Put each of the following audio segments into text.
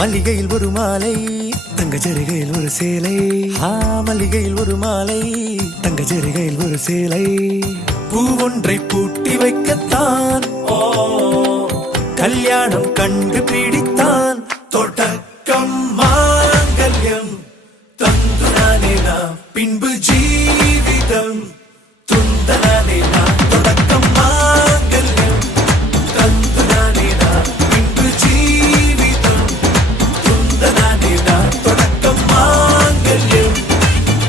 மல்லிகையில் ஒரு மாலை தங்க ஜரிகையில் ஒரு சேலை. மல்லிகையில் ஒரு மாலை தங்க ஜரிகையில் ஒரு சேலை. பூவொன்றை பூட்டி வைக்கத்தான் கல்யாணம் கண்டு பிடித்தான். தொடக்கம் மாங்கல்யம் தந்துனானே நாம் பின்பு ஜீவிதம் துந்தனானே நாம். தொடக்கம் மாங்கல்யம் தந்துனானே நாம் பின்பு ஜீவிதம் துந்தனானே நாம். தொடக்கம் மாங்கல்யம்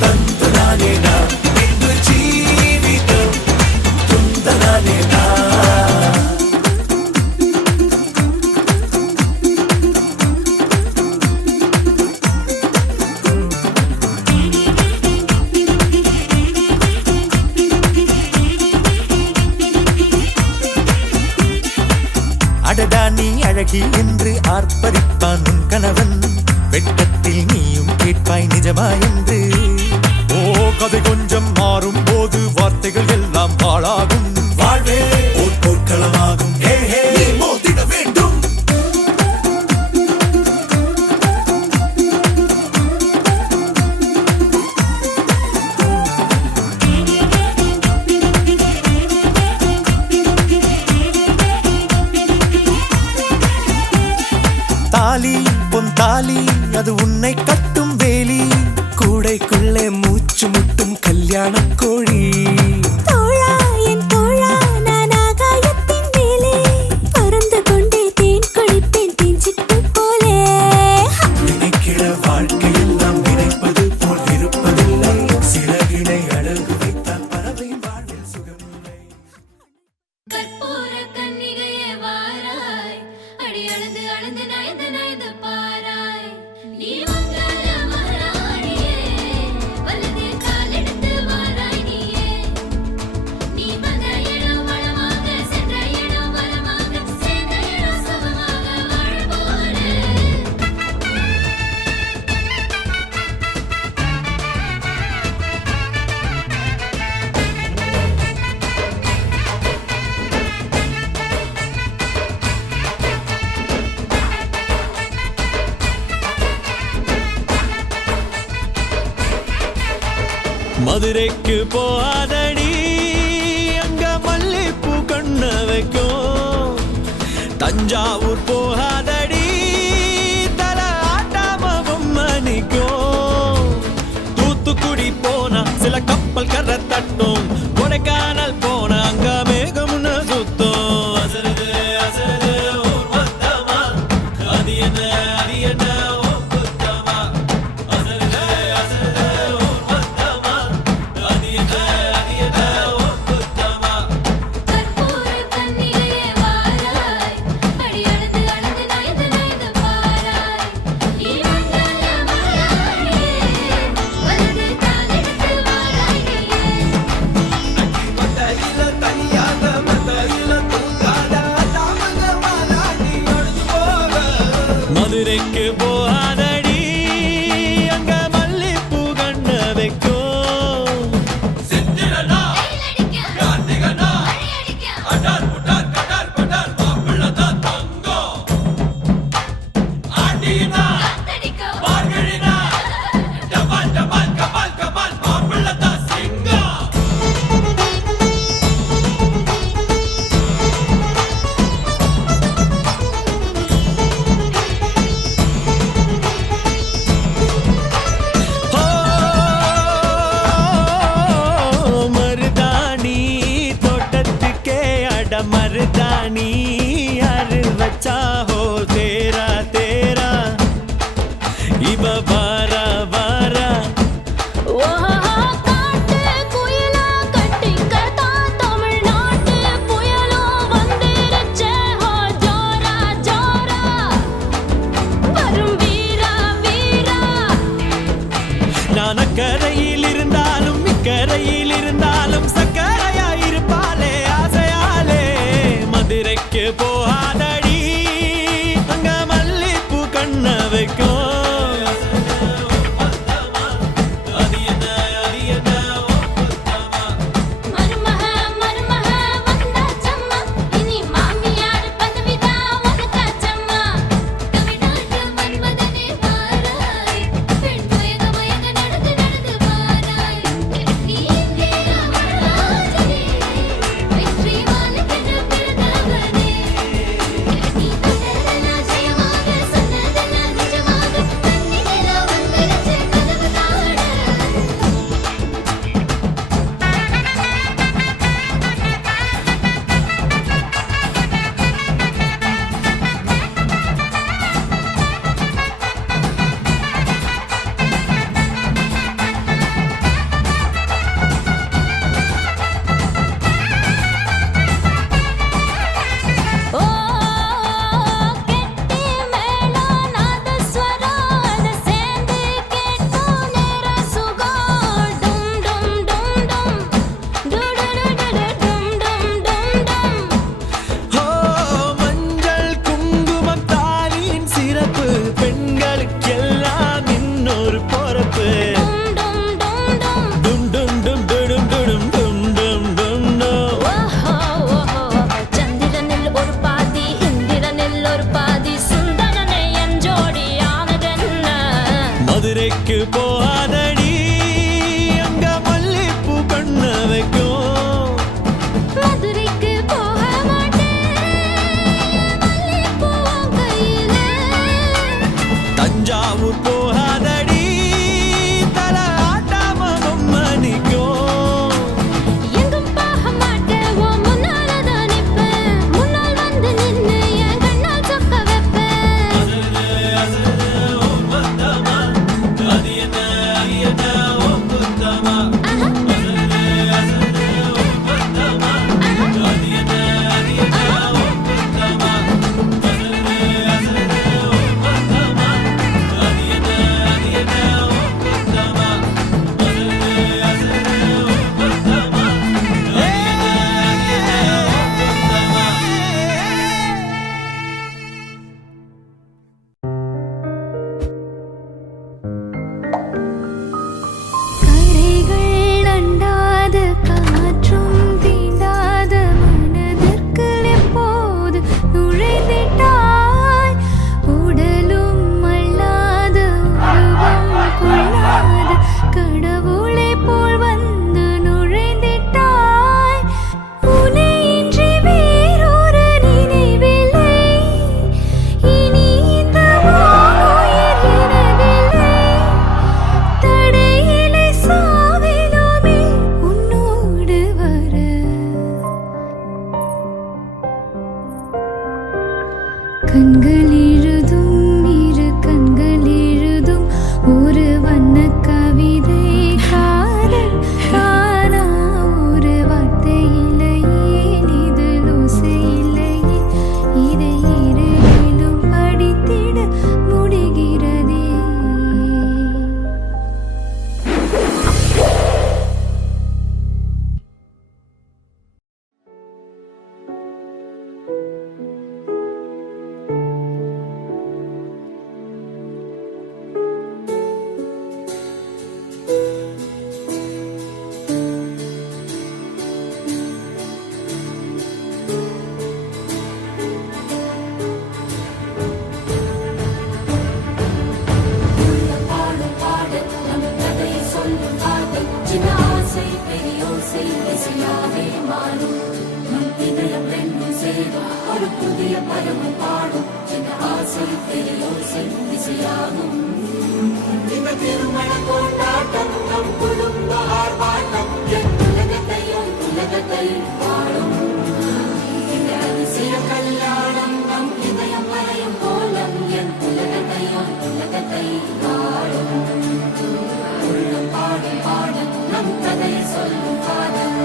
தந்துனானே நாம் பின்பு ஜீவிதம் துந்தனானே நாம். அடடா நீ அழகி என்று ஆர்ப்பரிப்பான் உன் கணவன். வெட்கத்தில் நீயும் கேட்பாய் நிஜமா என்று. கதை கொஞ்சம் மாறும் போது வார்த்தைகள் எல்லாம் பாழாகும். வாழ்வே ஒரு போர்க்களமாகும். நீ மோதிட வேண்டும். தாலி பொன் தாலி அது உன்னை கட்டும் வேலி. கூடைக்குள்ளே மூச்சு முட்டும் கல்யாண கோழி. தோழா என் தோழா நான் ஆகாயத்தின் மேலே பறந்து கொண்டே தேன் குடிப்பேன் தேஞ்சிட்டு போலே. நினைக்கிற வாழ்க்கையெல்லாம் நினைப்பது போல் இருப்பதில்லை. சிறகினை அழகு வைத்தால் பறவை வாழ்வில் சுகமில்லை. கற்பூர கன்னிகையே வாராய், அடி அளந்து அளந்து நயந்து நயந்து பாராய். நீ மங்கள மகாராணியே, வலதில் காலெடுத்து வாராய் நீயே. நீ வந்த இடம் வளமாக, சென்ற இடம் வளமாக, சேர்ந்த இடம் சுகமாக வாழ போறேன். மதுரைக்கு போகாதடி, அங்க மல்லிப்பூ கண்ண வைக்கும். தஞ்சாவூர் போகாதடி, தல ஆட்டாம பொம்மணிக்கும். தூத்துக்குடி போனா சில கப்பல் கரை தட்டும். கொடைக்கானல் போனா அங்க மேகம்னு சுத்தும். அசருது அசருது ஊர் மொத்தமா, அது என்ன அது என்ன ஓ குத்தமா. அசருது அசருது ஊர் மொத்தமா, அது என்ன அது என்ன ஓ குத்தமா. கற்பூர கன்னிகையே வாராய், அடி அளந்து அளந்து நயந்து நயந்து பாராய். நீ மங்கள மகாராணியே, வலது காலெடுத்து வாராய் நீயே. மத்தையில தனியாக மத்தையில தூங்காத தாமத மாலாடி அடிச்சு போக. மதுரைக்கு போகாதடி, அங்க மல்லிப்பூ கண்ண வைக்கும். செந்திரனா கைலடிக்க, கார்த்திகனா அடியடிக்க, அடார் புட்டார் கடார் படார் மாப்பிள்ள தான் தங்கம். ஆண்டினா காத்தடிக்க, பார்கழினா டபால் டபால் கபால் கபால் மாப்பிள்ள தான் சிங்கம். ஓசை இசையாகும். இந்த திருமண கொண்டாட்டம் நம் குடும்ப ஆர்ப்பாட்டம் என் உலகத்தை வாழும். இந்த அதிசய கல்யாணம் நம் இதயம் வரையும் கோலம் என் உலகத்தை வாழும். உள்ளம் பாடும் பாடல் நம் கதையை சொல்லும் காதல்.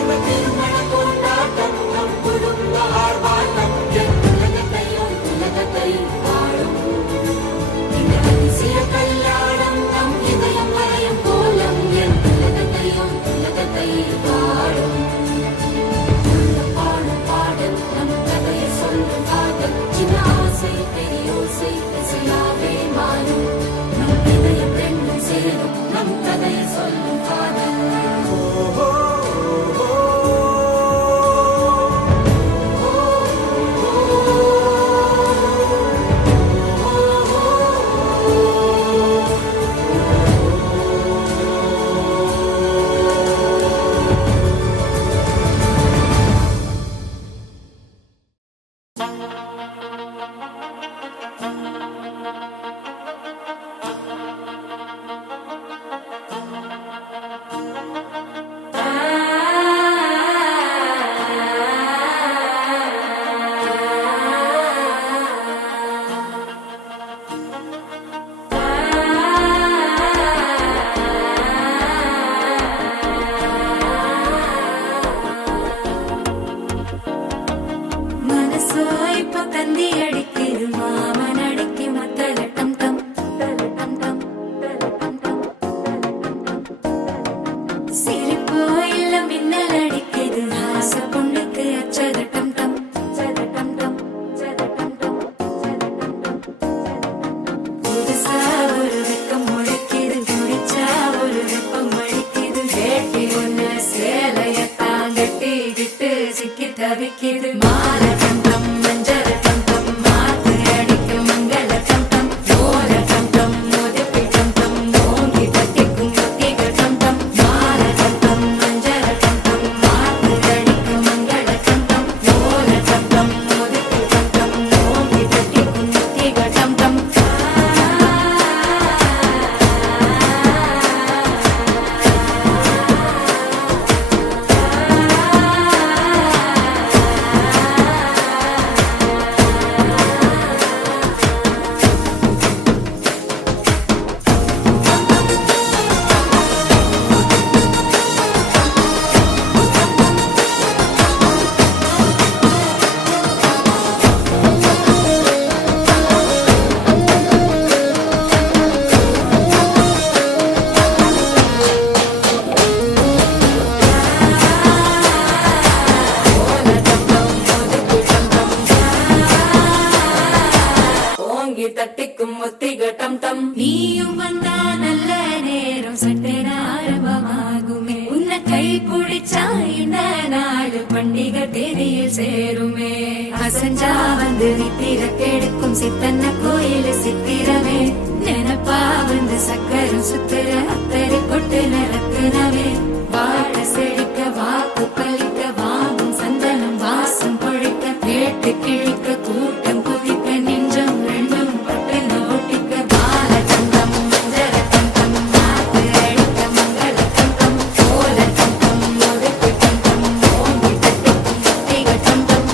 இந்த திருமண கொண்டாட்டம் நம் குடும்ப ஆர்ப்பாட்டம் என் உலகத்தை வாழும். இந்த அதிசய கல்யாணம் நம் இதயம் வரையும் கோலம் என் உலகத்தை வாழும். உள்ளம் பாடும் பாடல் நம் கதையை சொல்லும் காதல். சின்ன ஆசை பெரிய ஓசை இசையாவே மாறும். நம் இதயம் ரெண்டும் சேரும் நம் கதையை சொல்லும் காதல். மனசோ இப்ப தந்தி அடிக்குது மாமன் அடிக்கு மத்தல டம் டம் டம் டம் சிரிப்போ இல்ல மின்னல் அடிக்குது ஆசை பொண்ணுக்கு அச்சத டம் டம் டம் டம் புதுசா ஒரு வெக்கம் முளைக்குது குடிச்சா ஒரு வெப்பம் அடிக்குது வேட்டி ஒண்ணு சேலையத்தான் கட்டிக்கிட்டு சிக்கி தவிக்குது மாலை டம் டம் மஞ்சள் டம் டம் மாத்து அடிக்க மங்கள டம் டம் ஓல டம் டம் மோதிப்பி டம் டம் ஓங்கி தட்டிக்கும் ஒத்திக டம் டம் மாலை டம் டம் மஞ்சள் டம் டம் மாத்து அடிக்க மங்கள டம் டம் ஓல டம் டம் மோதிப்பி டம் டம் ஓங்கி தட்டிக்கும் ஒத்திக டம் டம். ஓங்கி தட்டிக்கும் ஒத்திக டம் டம். நீயும் வந்தா நல்ல நேரம் சட்டென ஆரம்பமாகுமே. உன்னை கை பிடிச்சா இந்த நாடு பண்டிகை தேதியில் சேருமே. அசஞ்சா வந்து நித்திர கெடுக்கும் சித்தன்ன கோயில் சித்திரமே. நினப்பா வந்து சக்கரம் சுத்துற அத்தரை கொட்டு நிறத்துனவே. வாழ செழிக்க வாக்கு பலிக்க வாங்கும் சந்தனம் வாசம் பொழிக்க கேட்டு கிழிக்க கூட்டம் குதிக்க நெஞ்சம் ரெண்டும் பட்டுன்னு ஒட்டிக்க பால தந்தம் மஞ்சள தந்தம் மாத்து அடிக்க மங்கள தந்தம் ஓல தந்தம் ஒதுக்கு தந்தம் ஓங்கி தட்டிக்கும் ஒத்திக தந்தம்.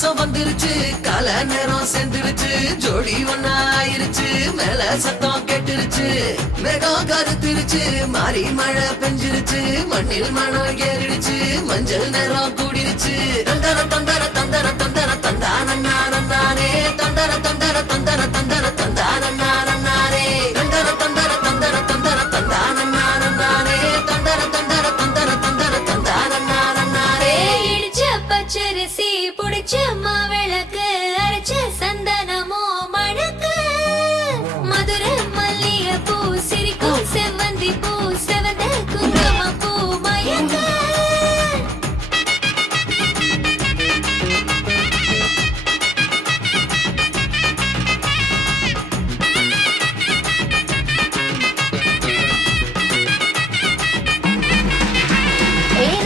மாசம் வந்துருச்சு கால நேரம் சேர்ந்துருச்சு ஜோடி ஒன்னா ஆயிருச்சு மேல சத்தம் கேட்டுருச்சு மேகம் கருத்துருச்சு மாறி மழை பெஞ்சிருச்சு மண்ணில் மனம் ஏறிடுச்சு மஞ்சள் நேரம் கூடிருச்சு தந்தர தந்தர தந்தர தந்தர தந்தானே தந்தர தந்தர தந்தர தந்தர தந்தானே தந்தர தந்தர தந்தர தந்தர தந்தானே தந்தர தந்தர தந்தர தந்தர தந்தானே இடிச்ச பச்சரிசி புடிச்ச மாவிளக்கு அரைச்ச சந்தனமோ மணக்கு மதுர மல்லிய பூ சிரிக்கும் செவ்வந்தி பூ செவந்த குங்கும பூ மயக்க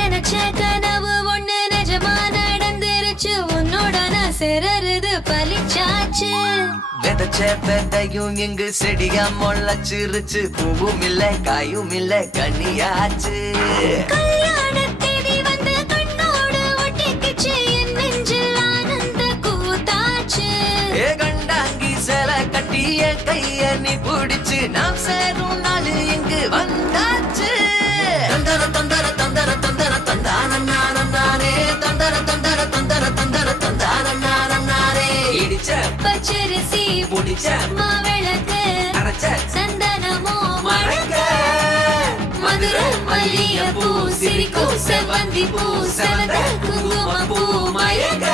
நினைச்ச கனவு ஒண்ணு நிஜமா நடந்துருச்சு உன்னோட நான் சிறருது பலிச்சாச்சு விதைச்ச விதையும் இங்கு செடியா முளைச்சிருச்சு பூவும் இல்ல காயும் இல்ல கனியாச்சு கல்யாண தேதி வந்து கண்ணோடு ஒட்டிக்கிச்சு என் நெஞ்சில் ஆனந்த கூத்தாச்சு ஏ கண்டாங்கி சில கட்டிய கைய நீ பிடிச்சு நாம் சேரும் நாள் இங்கு வந்தாச்சு தந்தர தந்தர தந்தர தந்தர தந்தானே தந்தர தந்தர தந்தர தந்தர தந்தானே இடிச்ச பச்சரிசி முடிச்ச மாவிளக்கு அரைச்ச சந்தனமோ மணக்க மதுர மல்லிய பூ சிரிக்கும் செவ்வந்தி பூ செவந்த குங்கும பூ மயக்க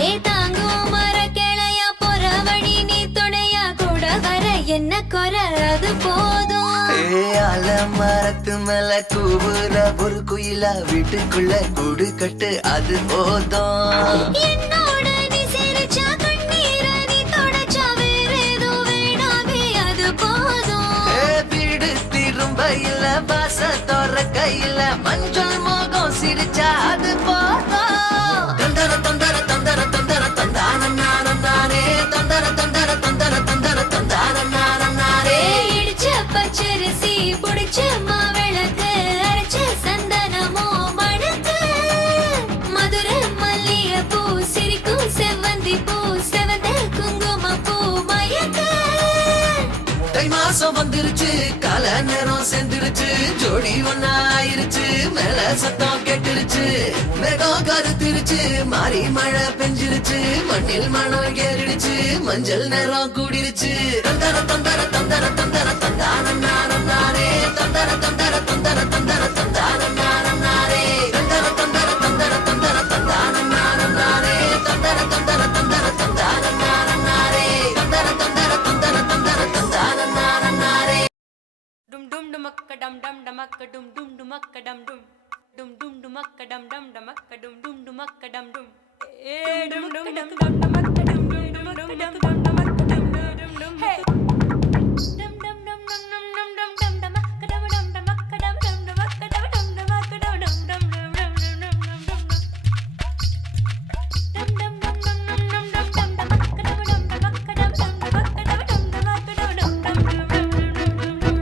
ஏ தாங்கும் மர கிளையா போற வழி நீ துணையா கூட வர என்ன குறை அது போதும் மரத்து மேல கூவுற ஒரு குயிலா வீட்டுக்குள்ள கூடு கட்டு அது போதும் என்னோட நீ சிரிச்சா கண்ணீர நீ தொடச்சா வேற ஏதோ வேணாமே அது போதும் வீடு திரும்ப இல்ல வாச தோற கையில மஞ்சள் மோகம் சிரிச்சா அது போதும் தந்தர தந்தர தந்தர தந்தர தந்தானே தந்தர தந்தர தந்தர தந்தர தந்தானே இடிச்ச பச்சரிசி புடிச்ச மாவிளக்கு அரைச்ச சந்தனமோ மணக்கு மதுர மல்லிய பூ சிரிக்கும் செவ்வந்தி பூ செவந்த குங்கும பூ மயக்க தை மாசம் வந்துருச்சு கால நேரம் சேர்ந்துருச்சு ஜோடி ஒன்னா ஆயிருச்சு மேல சத்தம் கேட்டுருச்சு மேகம் கருத்துருச்சு மாறி மழை பெஞ்சிருச்சு மண்ணில் மனம் ஏறிடுச்சு மஞ்சள் நேரம் கூடிருச்சு தந்தர தந்தர தந்தர தந்தர தந்தானே தந்தர தந்தர தந்தர தந்தர தந்தானே தந்தர தந்தர தந்தர தந்தர தந்தானே தந்தர தந்தர தந்தர தந்தானே தந்தர தந்தர தந்தர தந்தர தந்தானே Dum dum dumakka dum dum dumakka dum dum dumakka dum dum dum dum dumakka dum dum dumakka dum dum dumakka dum dum dum dum dumakka dum dum dumakka dum dum hey dum dum dum dum dum dum dum dum dumakka dum dum dumakka dum dum dumakka dum dum dumakka dum dum dum dum dum dum dum dum dum dum dum dum dum dum dum dumakka dum dum dumakka dum dum dumakka dum dum dumakka dum dum dum dum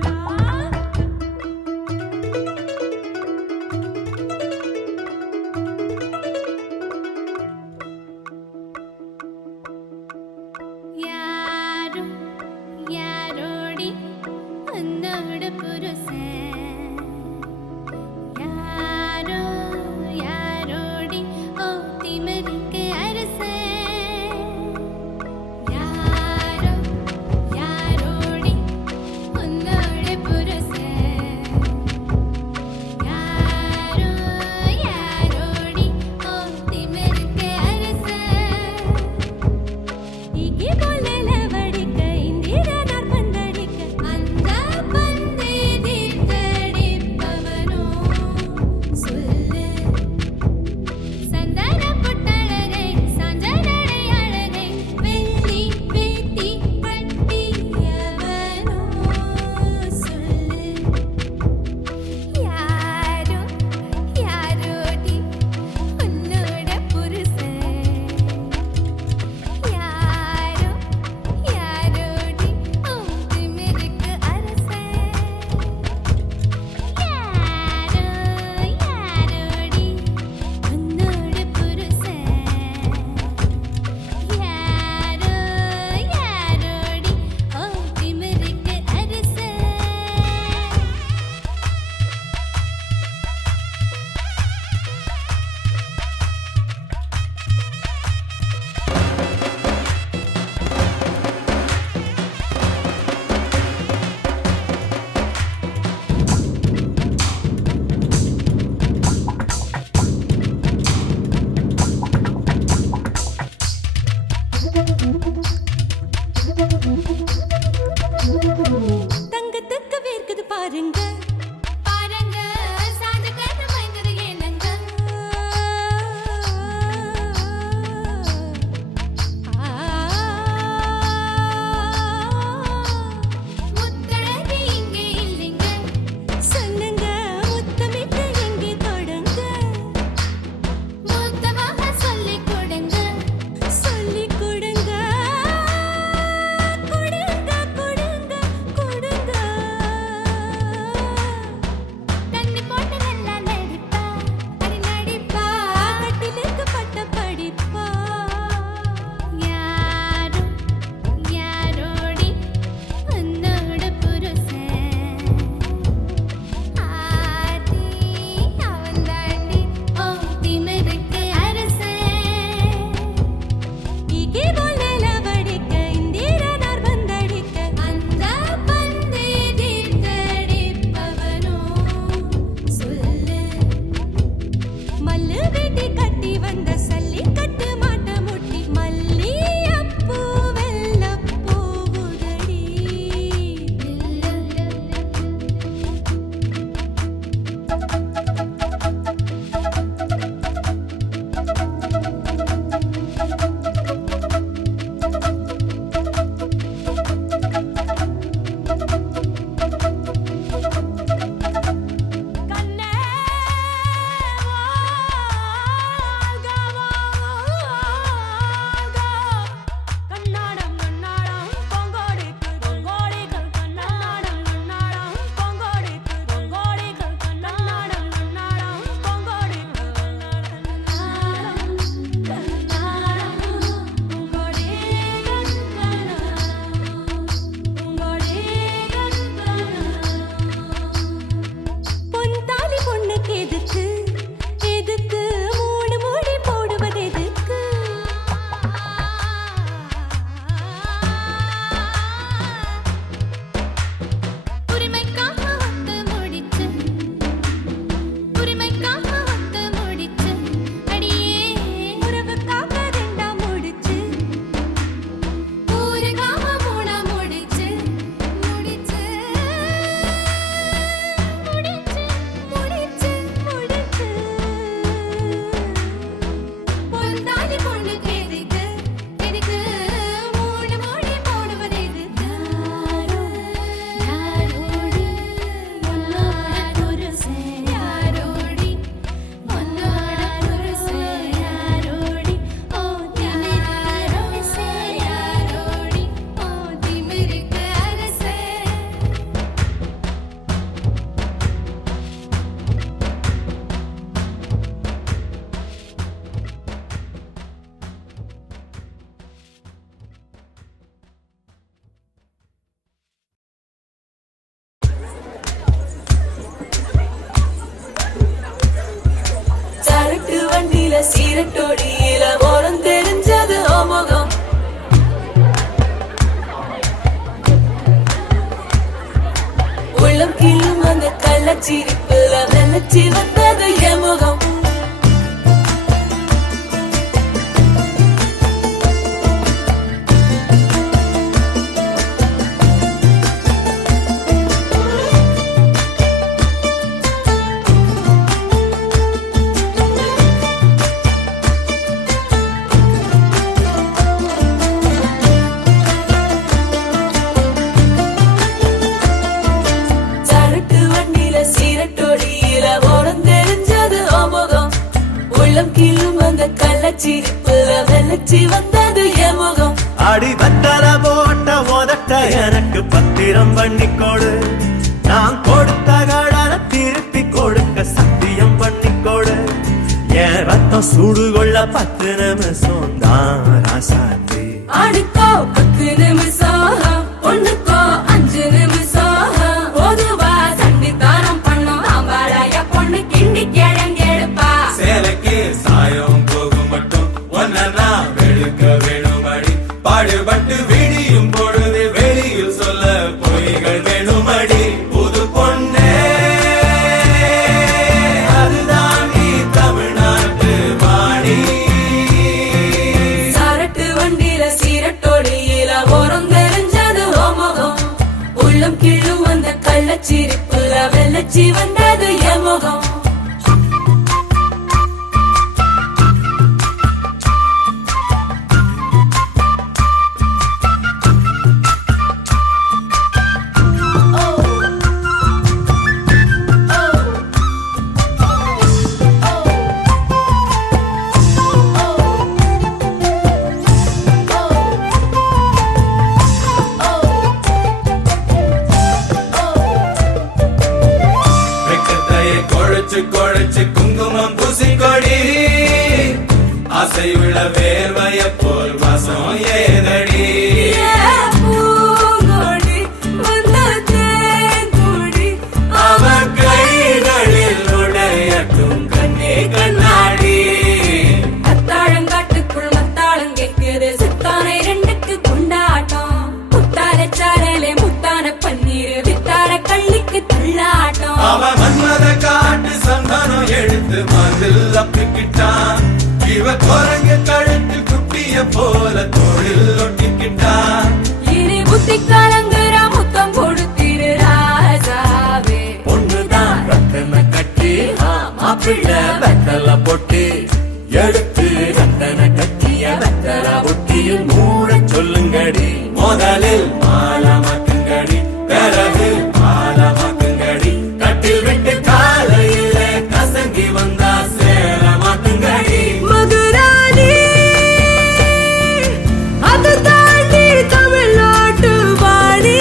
உள்ளம் கீழும் அந்த கள்ளச்சிரிப்புல வெள்ளச்சி வந்தது என் முகம். அடி வத்தல போட்ட உதட்ட எனக்கு பத்திரம் பண்ணி கொடு, நான் கொடுத்த கடனை திருப்பி கொடுக்க சத்தியம் பண்ணி கொடு. என் ரத்தம் சூடு கொள்ள 10 நிமிஷம் தான் ராசாத்தி. ஆடுக்கோ 10 நிமிஷம், ஒண்ணுக்கோ 5 நிமிஷம். பொதுவா சண்டித்தானம் பண்ணும் ஆம்பாளைய பொண்ணு கிண்டி கிழங்கெடுப்பா. சேலைக்கு சாயம் போகும் மட்டும் ஒன்னா வெளுக்க வேணுமடி. பாடுபட்டு விடியும் பொழுது வெளியில் சொல்ல பொய்கள் வேணுமடி. புது பொண்ணே அதுதான் நீ தமிழ்நாட்டு வாணி. சரட்டு வண்டியில சீரட்டோடியில ஓரம் தெரிஞ்சது ஓ முகம். உள்ளம் கிழும் அந்த கள்ளச்சிரிப்புல வெள்ளச்சி வந்தது என் முகம். வெக்கத்தையை குழைச்சு குழைச்சு குங்குமம் பூசிக்கொடி. ஆசை உள்ள வேர்வைய போல் வாசம் ஏதடி. பூங்கொடி வந்த தேன்கொடி அவ கைகளில் நுழையட்டும் கண்ணே கண்ணாடி. அத்தாழங்காட்டுக்குள் மத்தாளம் கேட்குது சித்தானை 2க்கு கொண்டாட்டம். முத்தால சாரலே முத்தான பன்னீர் வித்தார கள்ளிக்கு துள்ளாட்டம். அவ மன்மத காட்டு சந்தானம் எடுத்து மதில் அப்பிக்கிட்டான். இவ குரங்கு கழுத்து குட்டிய போல தோளில் ஒட்டிக்கிட்டான். இனி புத்தி கலங்குற முத்தம் கொடுத்திரு ராஜாவே. பொண்ணுதான் ரத்தன கட்டி மாப்பிள்ள வெத்தல பொட்டி எடுத்து ரத்தன கட்டிய வெத்தல பொட்டியில் மூட சொல்லுங்கடி. முதலில் மாலமாக்குங்கடி, பிறகு மாலமாக்குங்கடி. கட்டில் விட்டு காலையிலே கசங்கி வந்தா சேலமாக்குங்கடி. மதுராணி அது தாண்டி தமிழ்நாட்டு வாணி.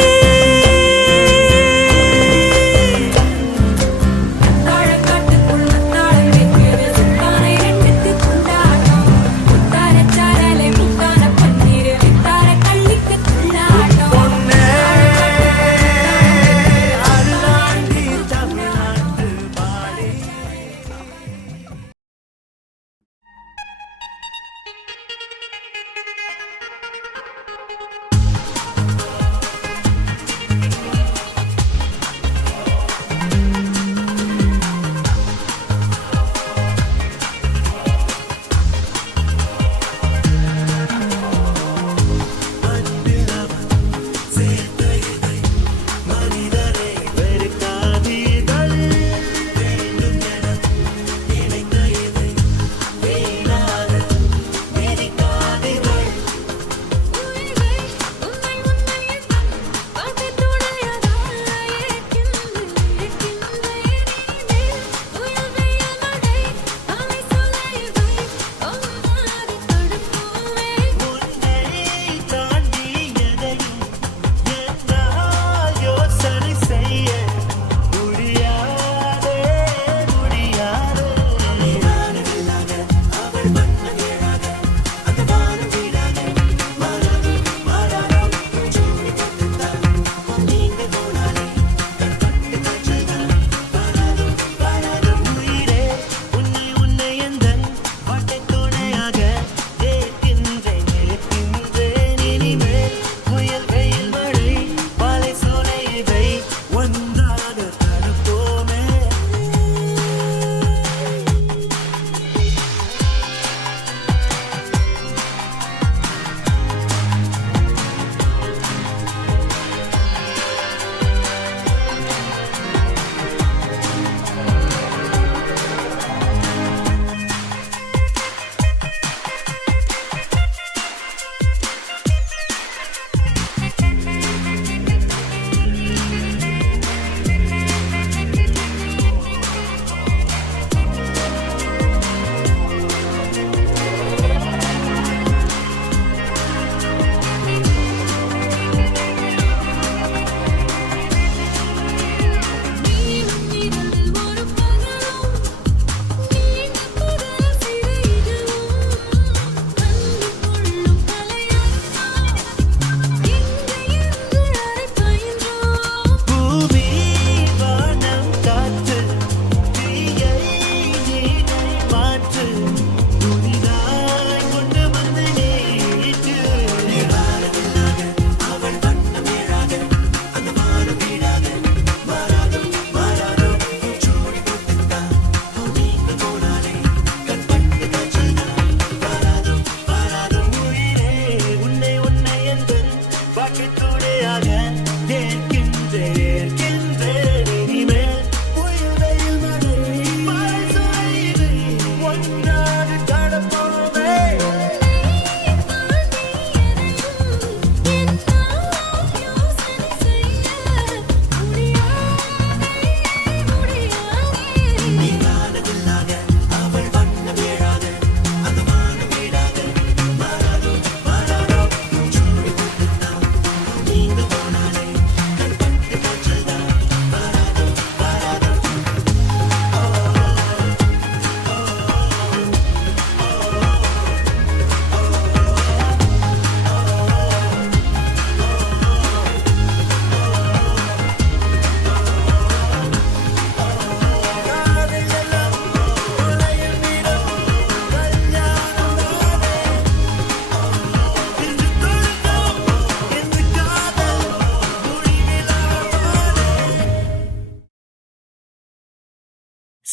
தாழக்காட்டுக்குள் மத்தாளம் கேட்குது சித்தானை 2க்கு கொண்டாட்டம். முத்தார சாரலே முத்தான பன்னீர் வித்தார கள்ளிக்கு துள்ளாட்டம்.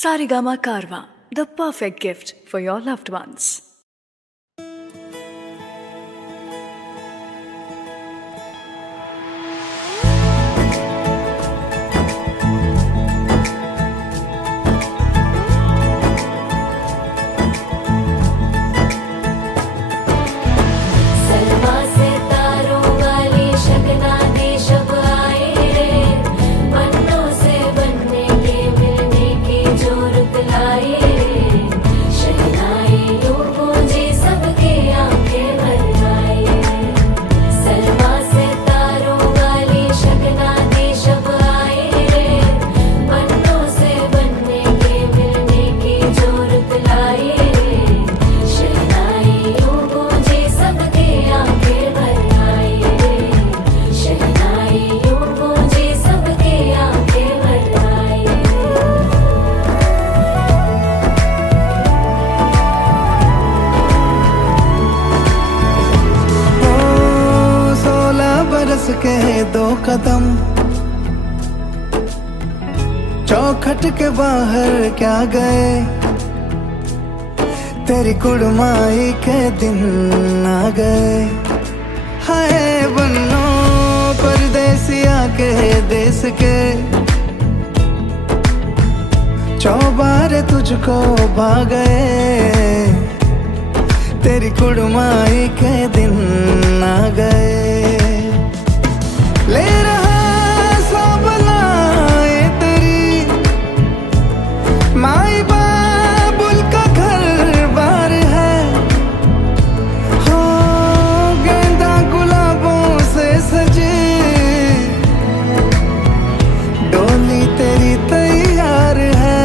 Sarigama Karwa, the perfect gift for your loved ones. Salma से तारों वाली शगना दे शब आए रे बनों से बनने के मिलने की जोरत लाए रे शहनाई यूं गूंजे सबके आंखें भर आए सलमा से तारों वाली शगना दे शब आए रे बनों से बनने के मिलने की जोरत लाए रे शहनाई यूं गूंजे सबके आंखें भर आए शहनाई यूं गूंजे सबके आंखें भर आए ओ 16 बरस के 2 कदम चौखट के बाहर क्या गए तेरी कुड़माई के दिन आ गए हाय बन्नो परदेसिया के देश के चौबारे तुझको भा गए तेरी कुड़माई के दिन आ गए ले रहा सब लाए तेरी माई बाबुल का घर बार है हो गेंदा गुलाबों से सजी डोली तेरी तैयार है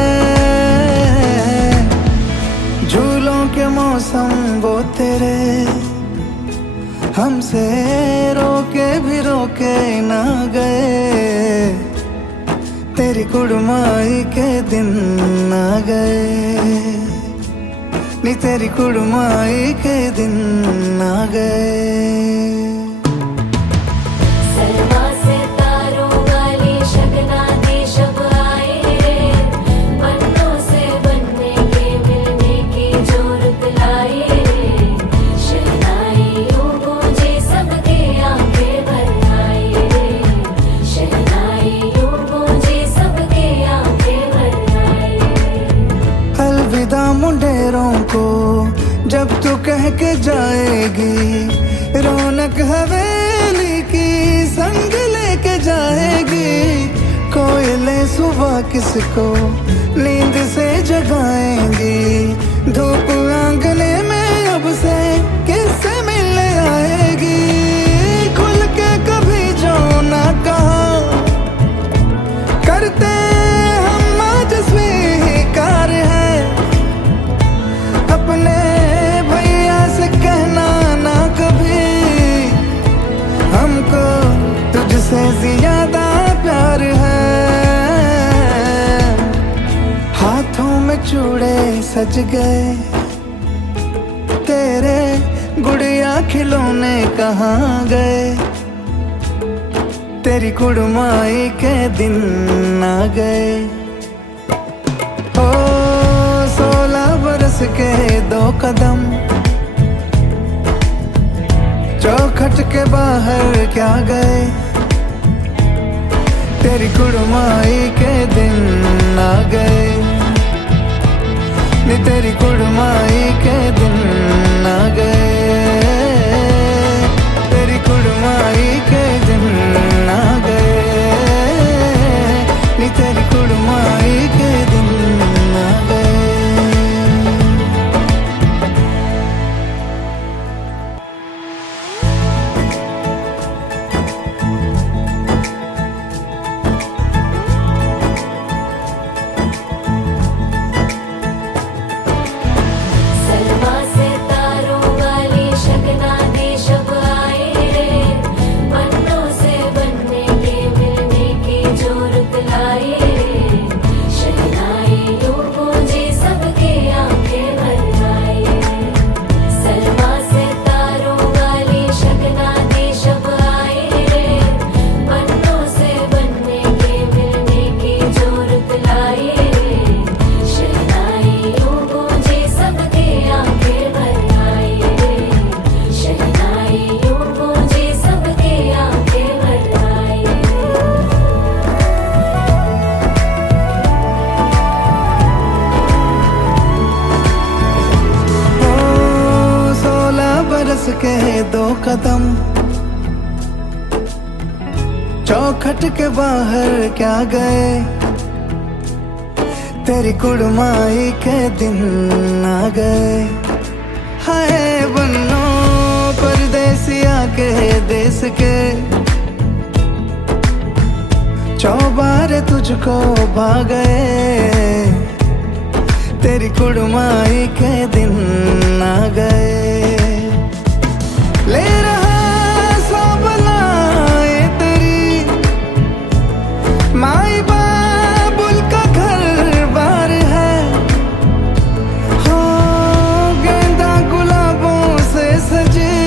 झूलों के मौसम वो तेरे हमसे रोके भी रोके ना गए तेरी कुड़माई के दिन आ गए नी तेरी कुड़माई के दिन आ गए सलमा से तारों वाली शगना दे शब आए रे बनों से बनने के मिलने की जोरत लाए रे शहनाई यूं गूंजे सबके आंखें भर आए शहनाई यूं गूंजे सबके आंखें भर आए अलविदा मुंडेरों को जब तू कह के जाएगी रौनक हवेली की संग लेके जाएगी कोयले सुबह किसको नींद से जगाएंगी धूप आंगने में अब से किससे मिलने आएगी खुल के कभी जो ना कहा करते हम आज स्वीकार है अपने भैया से कहना ना कभी हमको तुझसे ज्यादा प्यार है हाथों में चूड़े सज गए तेरे गुड़िया खिलौने कहाँ गए तेरी कुड़माई के दिन आ गए ओ 16 बरस के 2 कदम चौखट के बाहर क्या गए तेरी कुड़माई के दिन आ गए नी तेरी कुड़माई के दिन आ गए तेरी कुड़माई के दिन आ गए नी तेरी कुड़माई के दिन आ गए सलमा बरस के 2 कदम, चौखट के बाहर क्या गए, तेरी कुड़माई के दिन आ गए। हाय बन्नो परदेसिया के देश के, चौबारे तुझको भा गए, तेरी कुड़माई के दिन आ गए। ले रहा सब लाए तेरी, माई बाबुल का घर बार है, हो गेंदा गुलाबों से सजी,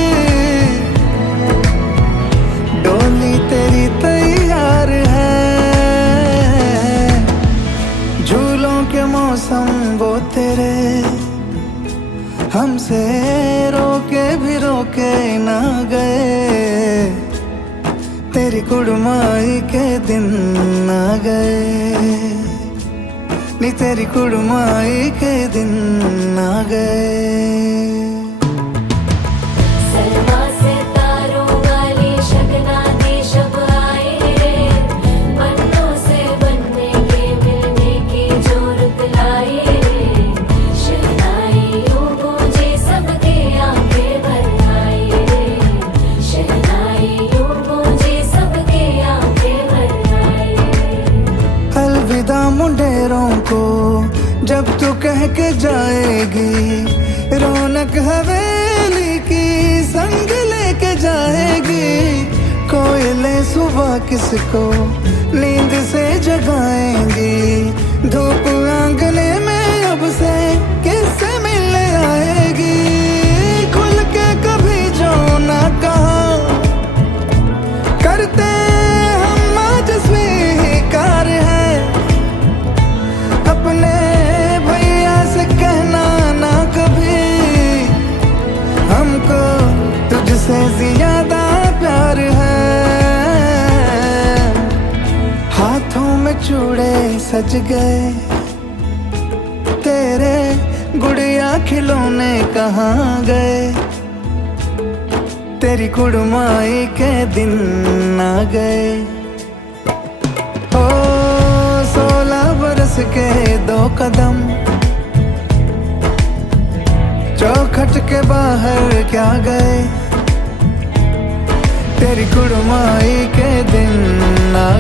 डोली तेरी तैयार है। झूलों के मौसम वो तेरे, हमसे रोके भी रोके ना गए, तेरी कुड़माई के दिन आ गए, नी तेरी कुड़माई के दिन आ गए। सलमा से तारों वाली शगना दी शब आए रे, पन्नों से बनने के मिलने की जो रुत लाए रे, शहनाइयों गूंजे सबके आंखें भर आए रे, शहनाइयों गूंजे सबके आंखें भर आए रे। अलविदा मुंडेरों को जब तू कह के जाएगी, रौनक हवेली की संग लेके जाएगी, कोयले सुबह किसको नींद से जगाएंगी, धूप आंगने में अब से किससे मिलने आएगी, खुल के कभी जो ना कहा करते हम आज स्वीकार है, अपने भैया से कहना ना कभी, हमको तुझसे ज्यादा प्यार है। हाथों में चूड़े सज गए, तेरे गुड़िया खिलौने कहाँ गए, तेरी कुड़माई के दिन आ गए। ओ 16 बरस के 2 कदम, चौखट के बाहर क्या गए, तेरी कुड़माई के दिन आ